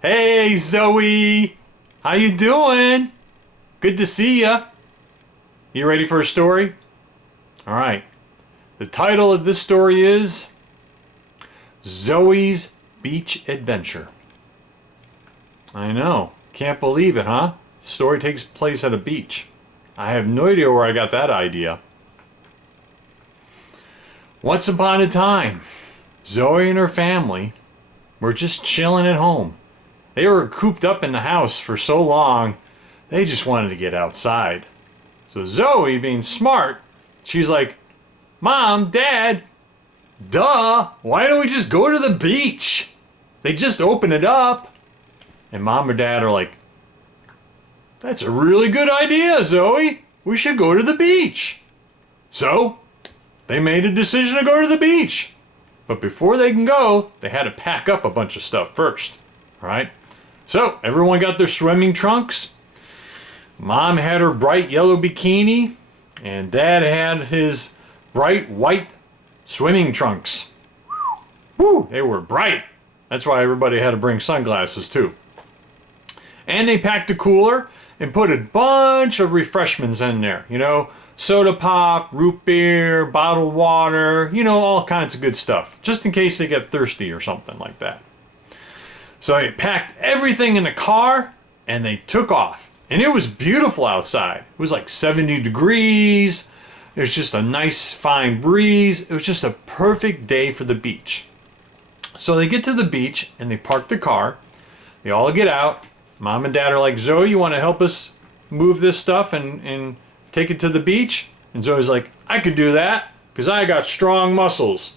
Hey, Zoe! How you doing? Good to see ya. You ready for a story? All right. The title of this story is Zoey's Beach Adventure. I know. Can't believe it, huh? The story takes place at a beach. I have no idea where I got that idea. Once upon a time, Zoey and her family were just chilling at home. They were cooped up in the house for so long, they just wanted to get outside. So Zoey, being smart, she's like, Mom, Dad, duh, why don't we just go to the beach? They just open it up. And Mom or Dad are like, that's a really good idea, Zoey. We should go to the beach. So they made a decision to go to the beach. But before they can go, they had to pack up a bunch of stuff first. All right? So everyone got their swimming trunks. Mom had her bright yellow bikini, and Dad had his bright white swimming trunks. Woo, they were bright. That's why everybody had to bring sunglasses too. And they packed a cooler and put a bunch of refreshments in there. You know, soda pop, root beer, bottled water, you know, all kinds of good stuff. Just in case they get thirsty or something like that. So they packed everything in the car and they took off. And it was beautiful outside. It was like 70 degrees. It was just a nice fine breeze. It was just a perfect day for the beach. So they get to the beach and they park the car. They all get out. Mom and Dad are like, Zoey, you want to help us move this stuff and take it to the beach? And Zoey's like, I could do that because I got strong muscles.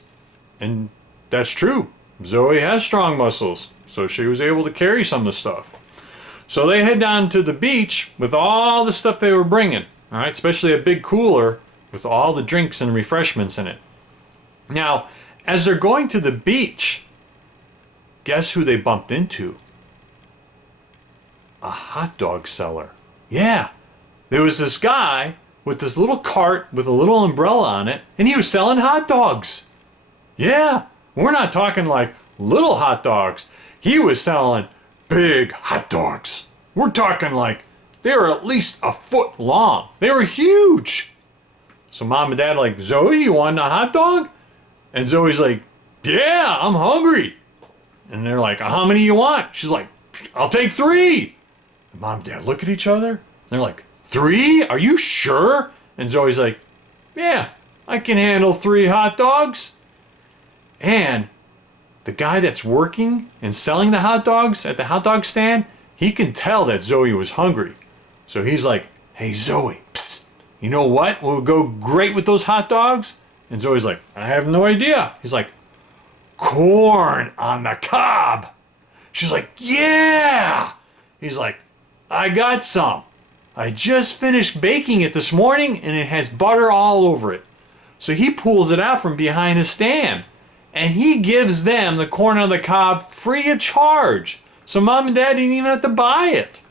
And that's true. Zoey has strong muscles. So she was able to carry some of the stuff. So they head down to the beach with all the stuff they were bringing. All right, especially a big cooler with all the drinks and refreshments in it. Now, as they're going to the beach, guess who they bumped into? A hot dog seller. Yeah, there was this guy with this little cart with a little umbrella on it, and he was selling hot dogs. Yeah, we're not talking like little hot dogs. He was selling big hot dogs. We're talking like they were at least a foot long. They were huge. So Mom and Dad are like, Zoey, you want a hot dog? And Zoey's like, yeah, I'm hungry. And they're like, how many you want? She's like, I'll take 3. And Mom and Dad look at each other. They're like, 3? Are you sure? And Zoey's like, yeah, I can handle 3 hot dogs. And the guy that's working and selling the hot dogs at the hot dog stand, he can tell that Zoey was hungry. So he's like, hey, Zoey, psst, you know what will go great with those hot dogs? And Zoey's like, I have no idea. He's like, corn on the cob. She's like, yeah. He's like, I got some. I just finished baking it this morning and it has butter all over it. So he pulls it out from behind his stand. And he gives them the corn on the cob free of charge. So Mom and Dad didn't even have to buy it.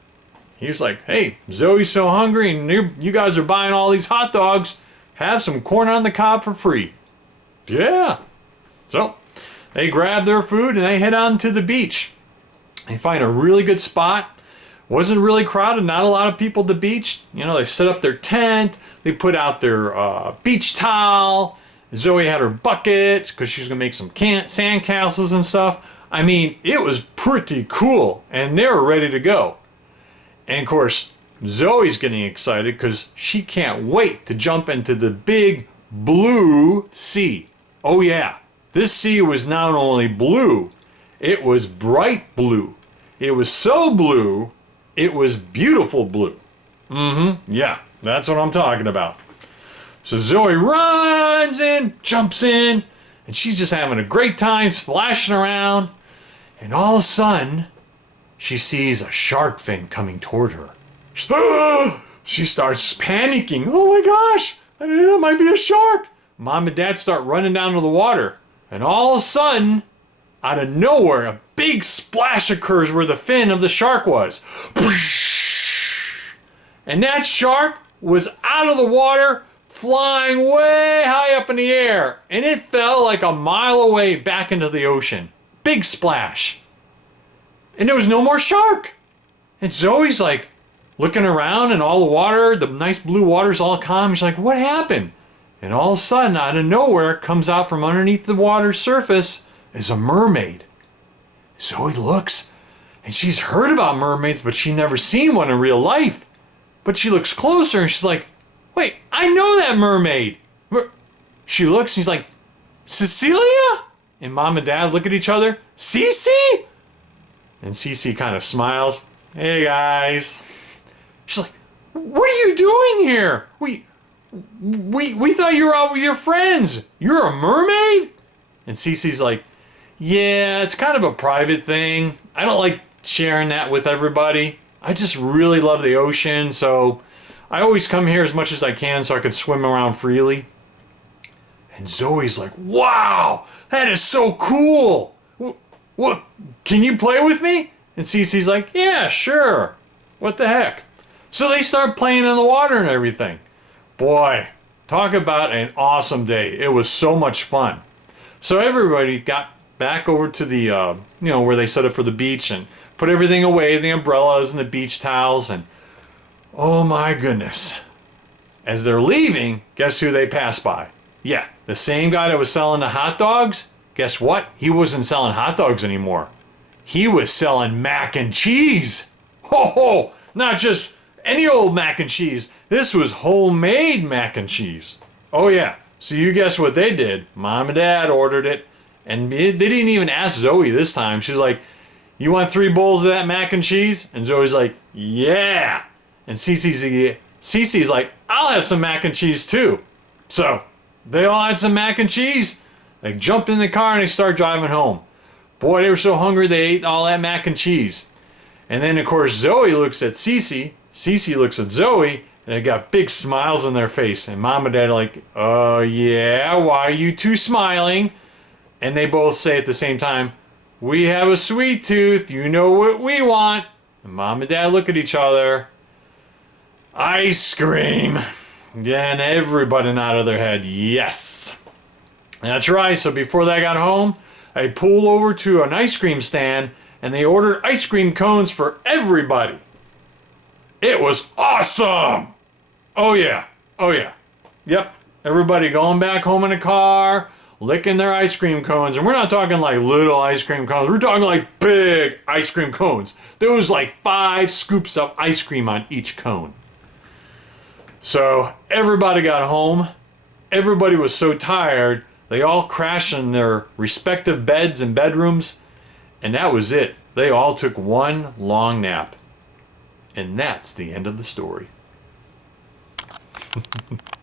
He was like, hey, Zoey's so hungry and you guys are buying all these hot dogs. Have some corn on the cob for free. Yeah. So they grab their food and they head on to the beach. They find a really good spot. Wasn't really crowded, not a lot of people at the beach. You know, they set up their tent. They put out their beach towel. Zoey had her bucket because she's going to make some sand castles and stuff. I mean, it was pretty cool, and they were ready to go. And of course, Zoey's getting excited because she can't wait to jump into the big blue sea. Oh yeah, this sea was not only blue, it was bright blue. It was so blue, it was beautiful blue. Yeah, that's what I'm talking about. So Zoey runs in, jumps in, and she's just having a great time splashing around. And all of a sudden, she sees a shark fin coming toward her. She starts panicking. Oh my gosh, I think that might be a shark. Mom and Dad start running down to the water. And all of a sudden, out of nowhere, a big splash occurs where the fin of the shark was. And that shark was out of the water, flying way high up in the air, and it fell like a mile away back into the ocean. Big splash. And there was no more shark. And Zoe's like looking around and all the water, the nice blue water's all calm. She's like, what happened? And all of a sudden, out of nowhere, comes out from underneath the water's surface is a mermaid. Zoe looks, and she's heard about mermaids, but she never seen one in real life. But she looks closer and she's like, wait, I know that mermaid. She looks, she's like, Cecilia? And Mom and Dad look at each other, Cece? And Cece kind of smiles. Hey guys. She's like, what are you doing here? We thought you were out with your friends. You're a mermaid? And Cece's like, yeah, it's kind of a private thing. I don't like sharing that with everybody. I just really love the ocean, so I always come here as much as I can so I can swim around freely. And Zoe's like, wow, that is so cool. What, can you play with me? And Cece's like, yeah, sure. What the heck? So they start playing in the water and everything. Boy, talk about an awesome day. It was so much fun. So everybody got back over to the, where they set up for the beach and put everything away, the umbrellas and the beach towels. And oh my goodness. As they're leaving, guess who they passed by? Yeah, the same guy that was selling the hot dogs. Guess what? He wasn't selling hot dogs anymore. He was selling mac and cheese. Ho ho! Not just any old mac and cheese. This was homemade mac and cheese. Oh yeah. So you guess what they did? Mom and Dad ordered it. And they didn't even ask Zoe this time. She's like, you want 3 bowls of that mac and cheese? And Zoe's like, yeah. And Cece's like, I'll have some mac and cheese too. So they all had some mac and cheese. They jumped in the car and they started driving home. Boy, they were so hungry they ate all that mac and cheese. And then, of course, Zoe looks at Cece. Cece looks at Zoe. And they got big smiles on their face. And Mom and Dad are like, yeah, why are you two smiling? And they both say at the same time, we have a sweet tooth. You know what we want. And Mom and Dad look at each other. Ice cream. Yeah, and everybody nodded their head, yes. That's right. So before they got home, they pulled over to an ice cream stand and they ordered ice cream cones for everybody. It was awesome. Oh yeah. Oh yeah. Yep. Everybody going back home in a car, licking their ice cream cones. And we're not talking like little ice cream cones. We're talking like big ice cream cones. There was like 5 scoops of ice cream on each cone. So everybody got home. Everybody was so tired. They all crashed in their respective beds and bedrooms. And that was it. They all took one long nap. And that's the end of the story.